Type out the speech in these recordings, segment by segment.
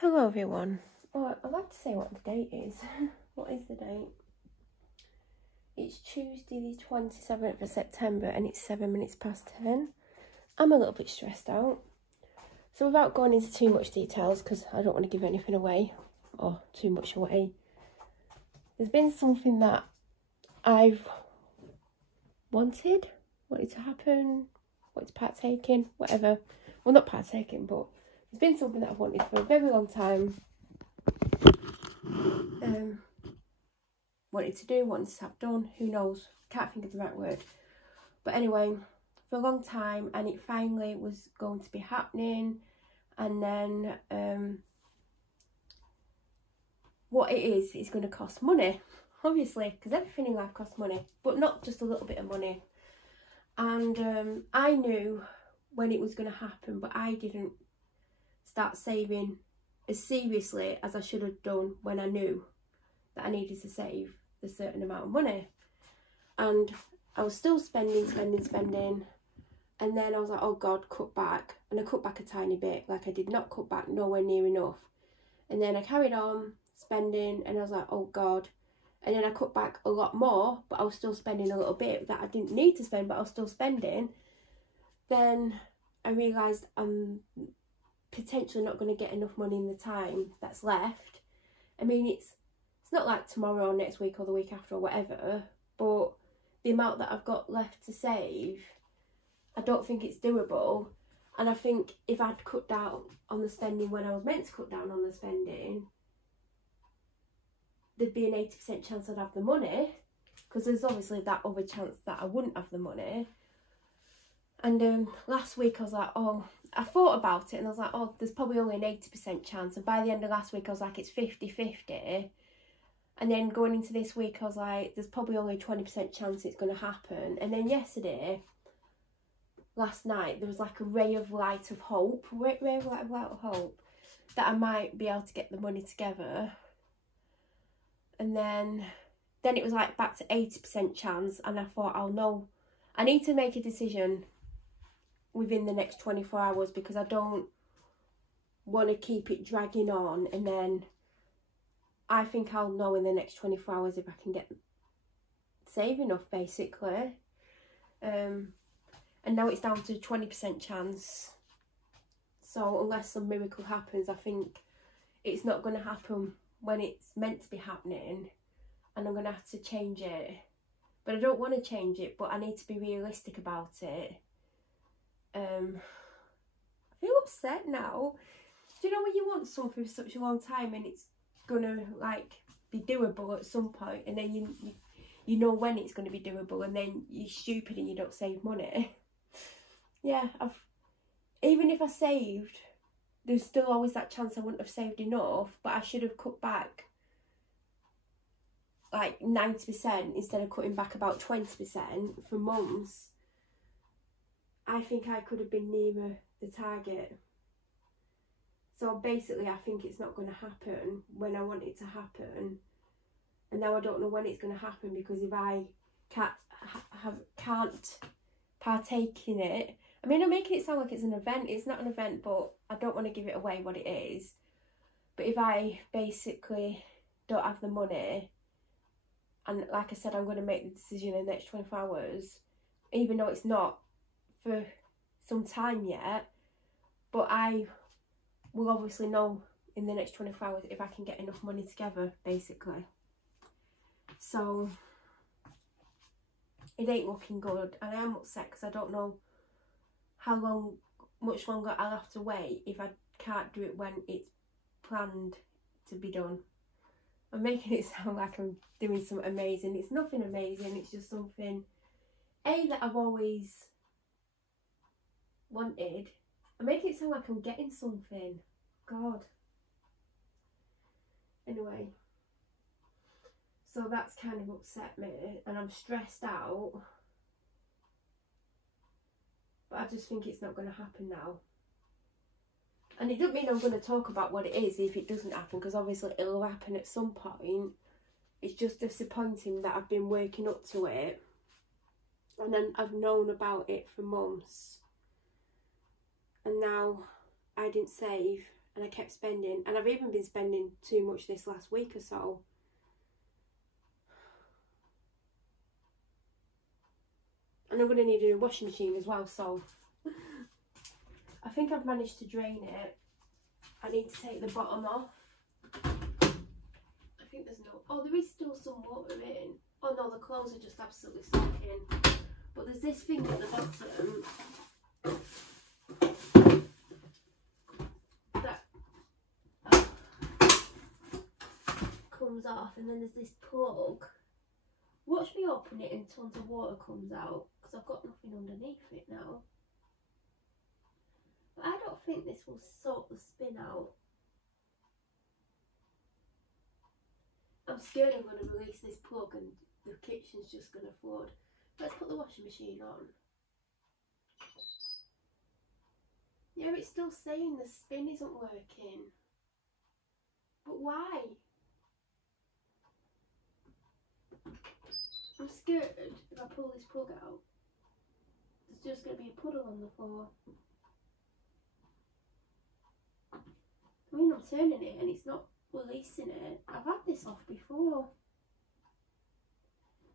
Hello everyone. Oh, I'd like to say what the date is. What is the date? It's Tuesday the 27th of September and it's 7 minutes past 10. I'm a little bit stressed out. So without going into too much details, because I don't want to give anything away or too much away, there's been something that I've wanted to happen, wanted to partake in, whatever. Well, not partaking, but it's been something that I've wanted for a very long time. Wanted to do, wanted to have done, who knows, can't think of the right word. But anyway, for a long time, and it finally was going to be happening. And then what it is going to cost money, obviously, because everything in life costs money, but not just a little bit of money. And I knew when it was going to happen, but I didn't start saving as seriously as I should have done when I knew that I needed to save a certain amount of money. And I was still spending, and then I was like, oh God, cut back. And I cut back a tiny bit, like I did not cut back nowhere near enough. And then I carried on spending, and I was like, oh God. And then I cut back a lot more, but I was still spending a little bit that I didn't need to spend, but I was still spending. Then I realised I'm potentially not going to get enough money in the time that's left. I mean, it's not like tomorrow or next week or the week after or whatever, but the amount that I've got left to save, I don't think it's doable. And I think if I'd cut down on the spending when I was meant to cut down on the spending, there'd be an 80% chance I'd have the money, because there's obviously that other chance that I wouldn't have the money. And last week I was like, oh, I thought about it and I was like, oh, there's probably only an 80% chance. And by the end of last week I was like, it's 50-50. And then going into this week I was like, there's probably only a 20% chance it's going to happen. And then last night, there was like a ray of light of hope, that I might be able to get the money together. And then it was like back to 80% chance, and I thought, oh no, I need to make a decision within the next 24 hours, because I don't want to keep it dragging on. And then I think I'll know in the next 24 hours if I can save enough, basically. And now it's down to 20% chance. So unless some miracle happens, I think it's not going to happen when it's meant to be happening, and I'm going to have to change it. But I don't want to change it, but I need to be realistic about it. I feel upset now. Do you know when you want something for such a long time and it's going to like be doable at some point, and then you know when it's going to be doable, and then you're stupid and you don't save money? Yeah, even if I saved, there's still always that chance I wouldn't have saved enough, but I should have cut back like 90% instead of cutting back about 20% for months. I think I could have been nearer the target. So basically I think it's not going to happen when I want it to happen, and now I don't know when it's going to happen, because if I can't partake in it, I mean, I'm making it sound like it's an event. It's not an event, but I don't want to give it away what it is. But if I basically don't have the money, and like I said, I'm going to make the decision in the next 24 hours, even though it's not for some time yet, but I will obviously know in the next 24 hours if I can get enough money together, basically. So it ain't looking good, and I am upset because I don't know how much longer I'll have to wait if I can't do it when it's planned to be done. I'm making it sound like I'm doing something amazing. It's nothing amazing, it's just something that I've always wanted. I'm making it sound like I'm getting something. God. Anyway, so that's kind of upset me, and I'm stressed out. But I just think it's not going to happen now. And it doesn't mean I'm going to talk about what it is if it doesn't happen, because obviously it'll happen at some point. It's just disappointing that I've been working up to it, and then I've known about it for months, and now I didn't save and I kept spending, and I've even been spending too much this last week or so. And I'm going to need a washing machine as well, so I think I've managed to drain it. I need to take the bottom off. I think there's no... Oh, there is still some water in. Oh no, the clothes are just absolutely soaking. But there's this thing at the bottom that comes off, and then there's this plug. Watch me open it and tons of water comes out, because I've got nothing underneath it now. But I don't think this will soak the spin out. I'm scared I'm going to release this plug and the kitchen's just going to flood. Let's put the washing machine on. Yeah, it's still saying the spin isn't working. But why? I'm scared if I pull this plug out, there's just going to be a puddle on the floor. I mean, I'm turning it and it's not releasing it. I've had this off before.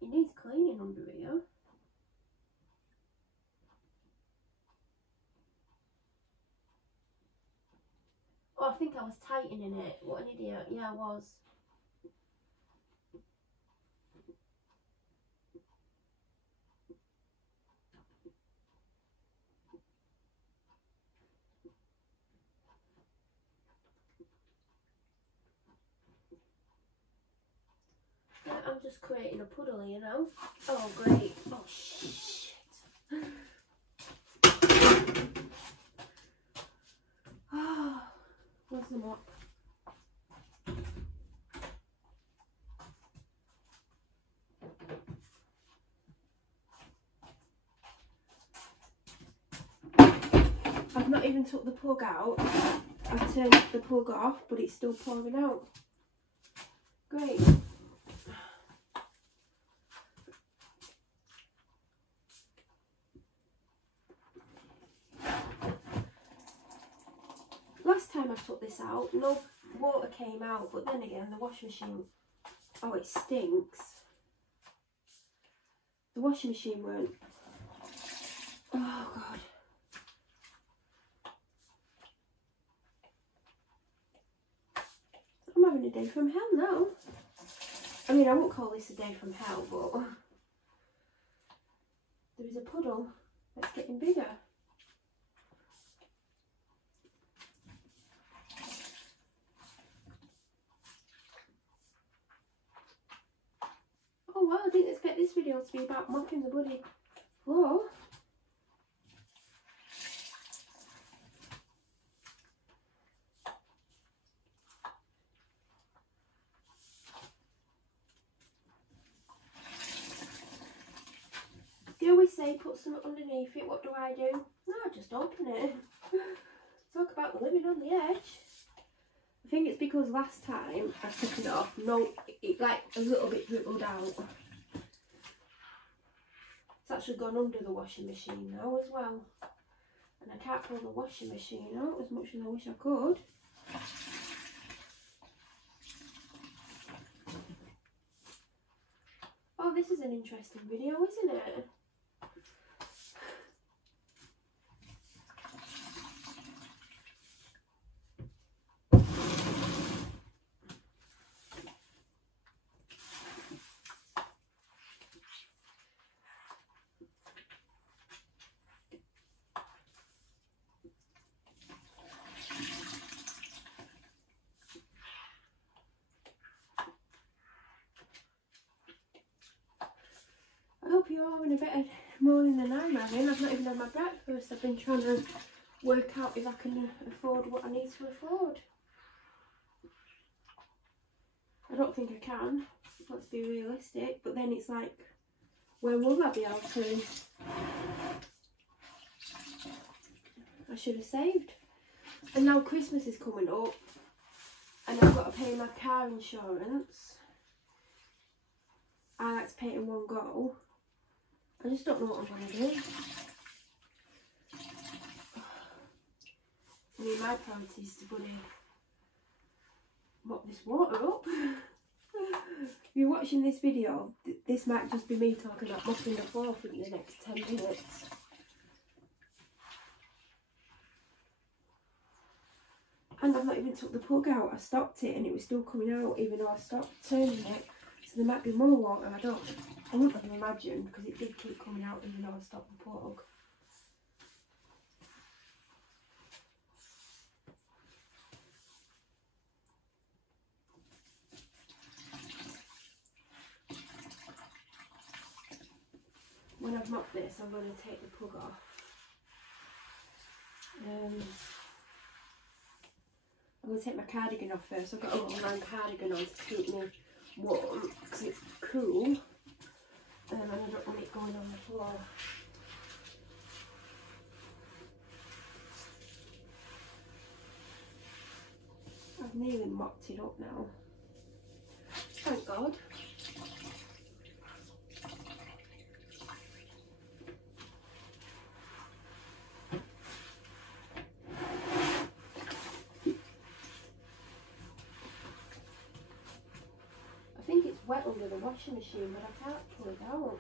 It needs cleaning under here. Oh, I think I was tightening it. What an idiot. Yeah, I was. I'm just creating a puddle, you know. Oh, great. Oh, shit. Oh, where's the mop? I've not even took the plug out. I've turned the plug off, but it's still pouring out. Great. Last time I took this out, no water came out, but then again, the washing machine, oh, it stinks. The washing machine weren't, oh God. I'm having a day from hell now. I mean, I won't call this a day from hell, but there is a puddle that's getting bigger. Oh wow, I didn't expect this video to be about mopping the bloody floor. They always say put something underneath it. What do? No, I just open it. Talk about living on the edge. I think it's because last time I took it off, no, it like a little bit dribbled out. It's actually gone under the washing machine now as well. And I can't pull the washing machine out as much as I wish I could. Oh, this is an interesting video, isn't it? I hope you're all having a better morning than I'm having. I've not even had my breakfast. I've been trying to work out if I can afford what I need to afford. I don't think I can, let's be realistic, but then it's like, when will I be able to? I should have saved. And now Christmas is coming up and I've got to pay my car insurance. I like to pay it in one go. I just don't know what I'm going to do. I mean, my priority is to bloody mop this water up. If you're watching this video, this might just be me talking about mopping the floor for the next 10 minutes. And I've not even took the plug out. I stopped it and it was still coming out even though I stopped turning it. So there might be more water. I wouldn't even imagine, because it did keep coming out even though I stopped the plug. When I've mopped this, I'm going to take the plug off. I'm going to take my cardigan off first. I've got a long cardigan on to keep me warm because it's cool. And I don't want it going on the floor. I've nearly mopped it up now. Thank God. I think it's wet under the washing machine, but I can't pull it out.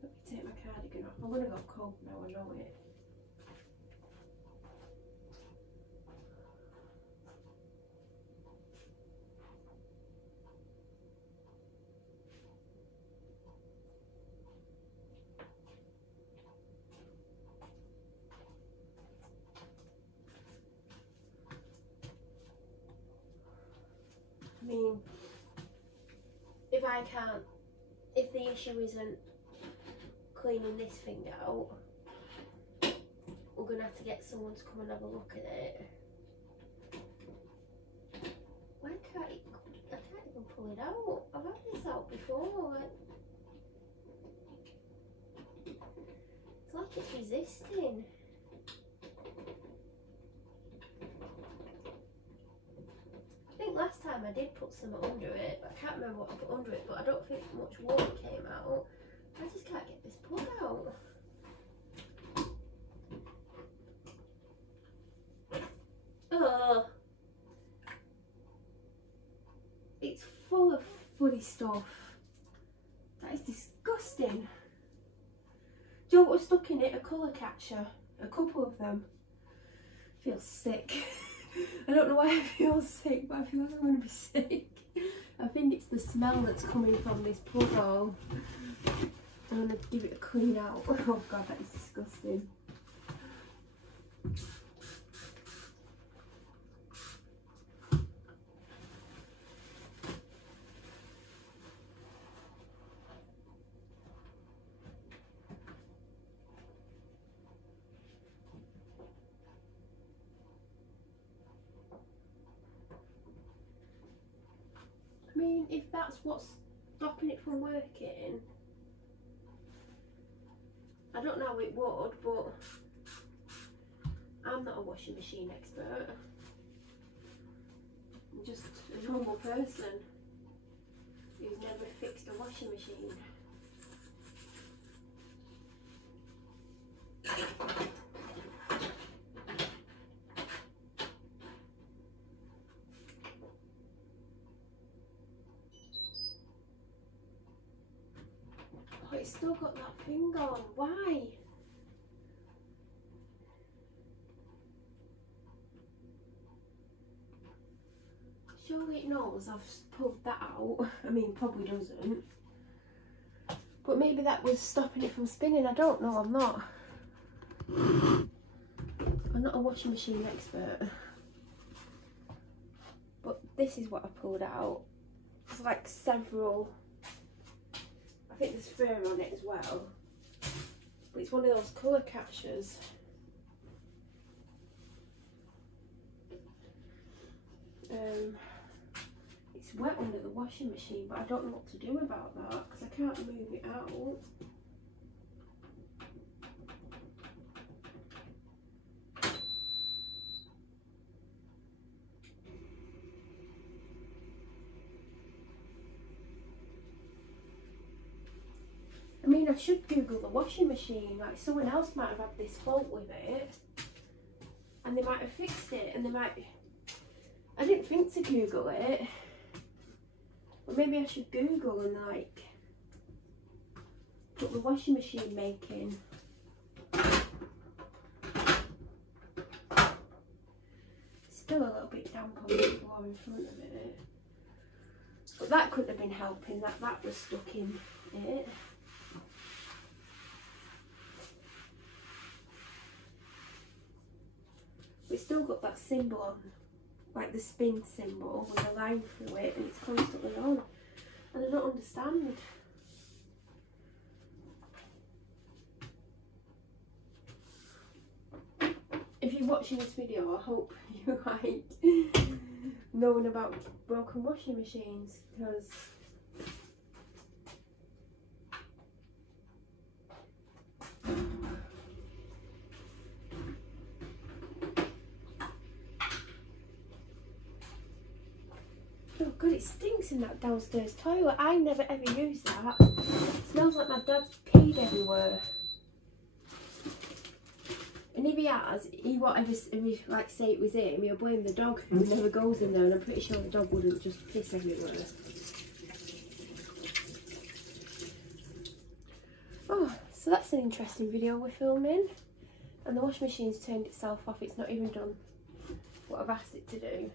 Let me take my cardigan off. I'm going to go cold now, I know it. I mean, if the issue isn't cleaning this thing out, we're going to have to get someone to come and have a look at it. Why can't it, I can't even pull it out. I've had this out before. It's like it's resisting. I think last time I did put some under it, I can't remember what I put under it, but I don't think much water came out. I just can't get this plug out. Ugh. It's full of funny stuff. That is disgusting. Do you know what was stuck in it? A colour catcher. A couple of them. I feel sick. I don't know why I feel sick, but I feel like I'm going to be sick. I think it's the smell that's coming from this plug hole. I'm going to give it a clean out. Oh God, that is disgusting. I mean, if that's what's stopping it from working, I don't know how it would, but I'm not a washing machine expert. I'm just a normal person who's never fixed a washing machine. Oh, it's still got that thing on. Why? Surely it knows I've pulled that out. I mean, probably doesn't. But maybe that was stopping it from spinning. I don't know. I'm not a washing machine expert. But this is what I pulled out. It's like several. I think there's fur on it as well. But it's one of those colour catchers. It's wet under the washing machine, but I don't know what to do about that because I can't move it out. I should Google the washing machine. Like, someone else might have had this fault with it, and they might have fixed it, and they might... I didn't think to Google it, but maybe I should Google and like put the washing machine making. Still a little bit damp on the floor in front of it, but that couldn't have been helping, that was stuck in it. But it's still got that symbol on, like the spin symbol with a line through it, and it's constantly on, and I don't understand. If you're watching this video, I hope you like knowing about broken washing machines, because oh god, it stinks in that downstairs toilet. I never ever use that. It smells like my dad's peed everywhere. And if he has, he won't ever like say it was him. He'll blame the dog who never goes in there, and I'm pretty sure the dog wouldn't just piss everywhere. Oh, so that's an interesting video we're filming. And the washing machine's turned itself off. It's not even done what I've asked it to do.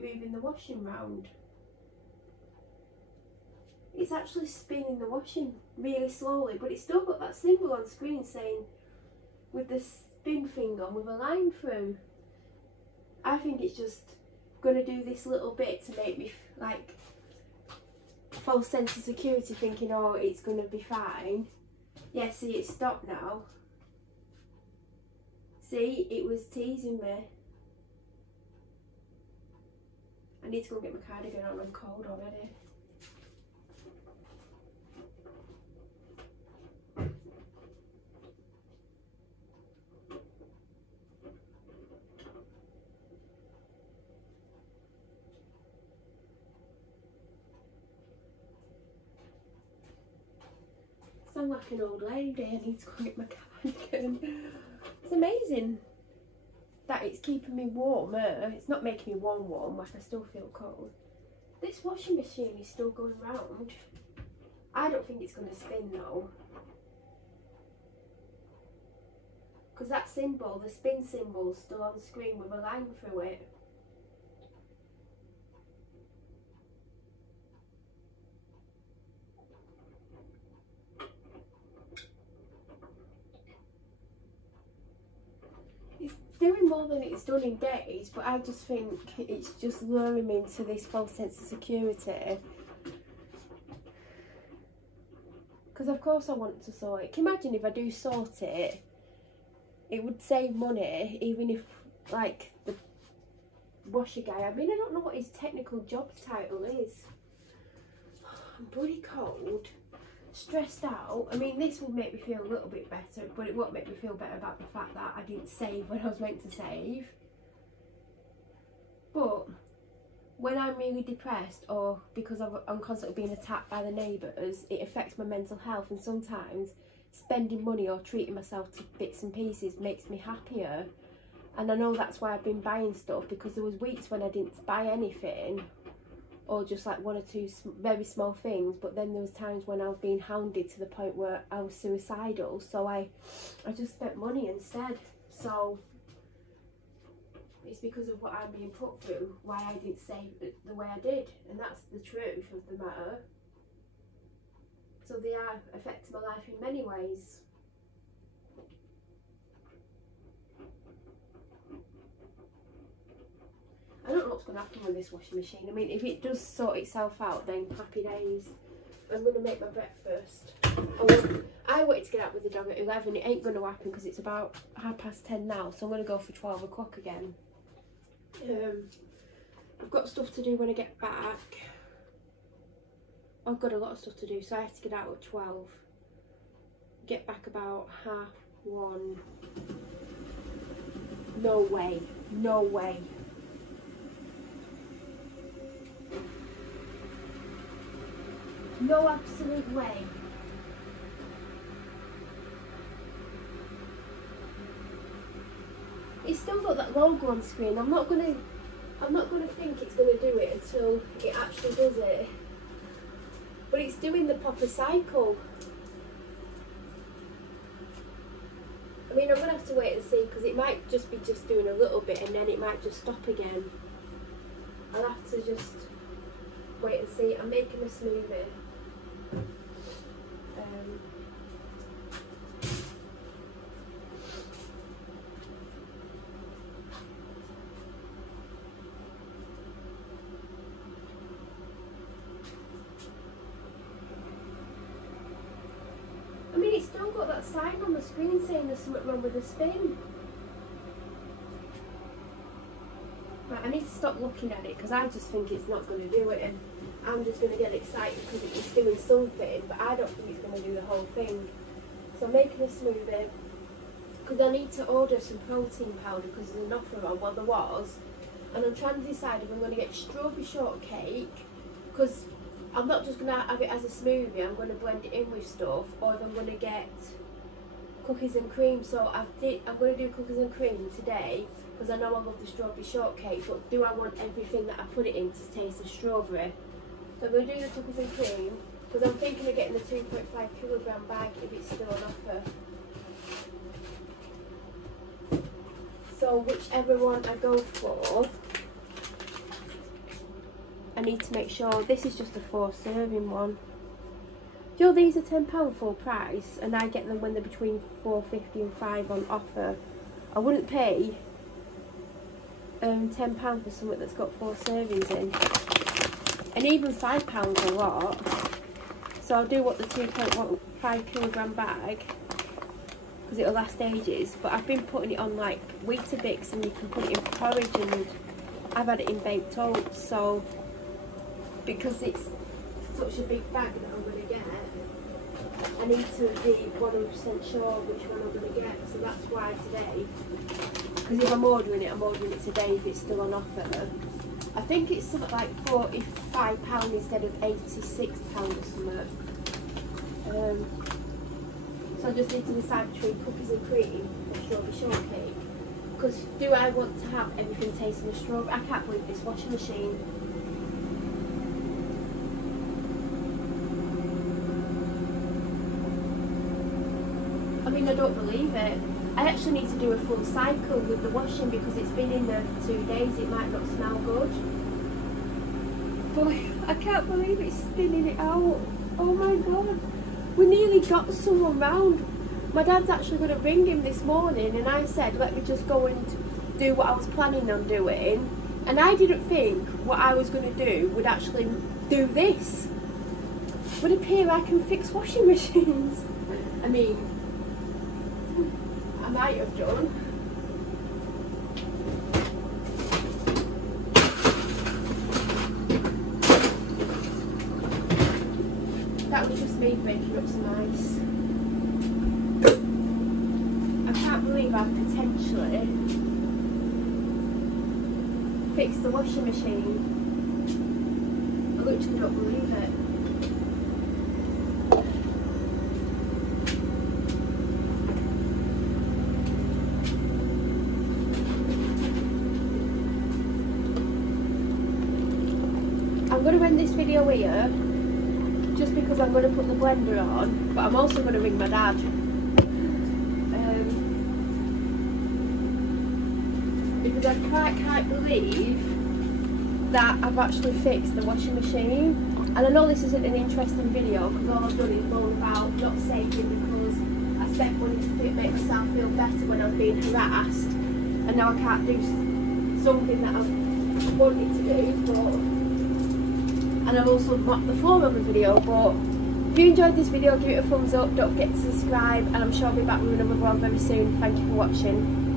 Moving the washing round. It's actually spinning the washing really slowly, but it's still got that symbol on screen saying with the spin thing on with a line through. I think it's just gonna do this little bit to make me like false sense of security, thinking, oh, it's gonna be fine. Yeah, see, it's stopped now. See, it was teasing me. I need to go get my cardigan on, I'm cold already. I sound like an old lady, I need to go get my cardigan. It's amazing that it's keeping me warmer. It's not making me warm, like I still feel cold. This washing machine is still going round. I don't think it's going to spin though, because that symbol, the spin symbol, is still on screen with a line through it. Doing more than it's done in days, but I just think it's just luring me into this false sense of security, because of course I want to sort it. Can you imagine if I do sort it, it would save money, even if like the washer guy, I mean, I don't know what his technical job title is. I'm bloody cold, stressed out. I mean, this will make me feel a little bit better, but it won't make me feel better about the fact that I didn't save when I was meant to save. But when I'm really depressed, or because I'm constantly being attacked by the neighbours, it affects my mental health, and sometimes spending money or treating myself to bits and pieces makes me happier. And I know that's why I've been buying stuff, because there was weeks when I didn't buy anything, or just like one or two very small things, but then there was times when I was being hounded to the point where I was suicidal, so I just spent money instead. So it's because of what I'm being put through why I didn't save the way I did, and that's the truth of the matter. So they are affecting my life in many ways. I don't know what's going to happen with this washing machine. I mean, if it does sort itself out, then happy days. I'm going to make my breakfast. I I wanted to get out with the dog at 11. It ain't going to happen because it's about 10:30 now, so I'm going to go for 12 o'clock again. I've got stuff to do when I get back. I've got a lot of stuff to do, so I have to get out at 12. Get back about 1:30. No way. No way. No absolute way. It's still got that logo on screen. I'm not gonna think it's gonna do it until it actually does it. But it's doing the proper cycle. I mean, I'm gonna have to wait and see, because it might just be doing a little bit and then it might just stop again. I'll have to just wait and see. I'm making a smoothie. I mean, it's still got that sign on the screen saying there's something wrong with the spin. Right, I need to stop looking at it because I just think it's not going to do it, and I'm just going to get excited because it's doing something, but I don't think it's going to do the whole thing. So I'm making a smoothie because I need to order some protein powder because there's an offer on, well there was, and I'm trying to decide if I'm going to get strawberry shortcake, because I'm not just going to have it as a smoothie, I'm going to blend it in with stuff, or if I'm going to get cookies and cream. So I'm going to do cookies and cream today because I know I love the strawberry shortcake, but do I want everything that I put it in to taste the strawberry? So I'm going to do the cookies and cream because I'm thinking of getting the 2.5 kilogram bag if it's still on offer. So whichever one I go for, I need to make sure this is just a 4 serving one. Do you know these are £10 full price, and I get them when they're between £4.50 and £5 on offer. I wouldn't pay £10 for something that's got 4 servings in, and even £5 a lot. So I'll do what the 2.5 kilogram bag because it'll last ages. But I've been putting it on like Weetabix, and you can put it in porridge, and I've had it in baked oats. So because it's such a big bag that I'm going to get, I need to be 100% sure which one I'm going to get. So that's why today, because if I'm ordering it today if it's still on offer. I think it's something like £45 instead of £86 or something. So I just need to decide between cookies and cream or strawberry shortcake. Because do I want to have everything tasting of strawberry? I can't believe this washing machine. I mean, I don't believe it. I actually need to do a full cycle with the washing because it's been in there for 2 days. It might not smell good. Boy, I can't believe it's spinning it out. Oh my god. We nearly got someone round. My dad's actually going to ring him this morning, and I said, let me just go and do what I was planning on doing. And I didn't think what I was going to do would actually do this. Would appear I can fix washing machines. I mean, I might have done. That was just me breaking up some ice. I can't believe I've potentially fixed the washing machine. I literally don't believe it. I'm going to end this video here just because I'm going to put the blender on, but I'm also going to ring my dad because I can't believe that I've actually fixed the washing machine. And I know this isn't an interesting video because all I've done is moan about not saving because I spent money to make myself feel better when I was being harassed, and now I can't do something that I've wanted to do. But and I've also mopped the floor on the video, but If you enjoyed this video, give it a thumbs up, don't forget to subscribe, and I'm sure I'll be back with another vlog very soon. Thank you for watching.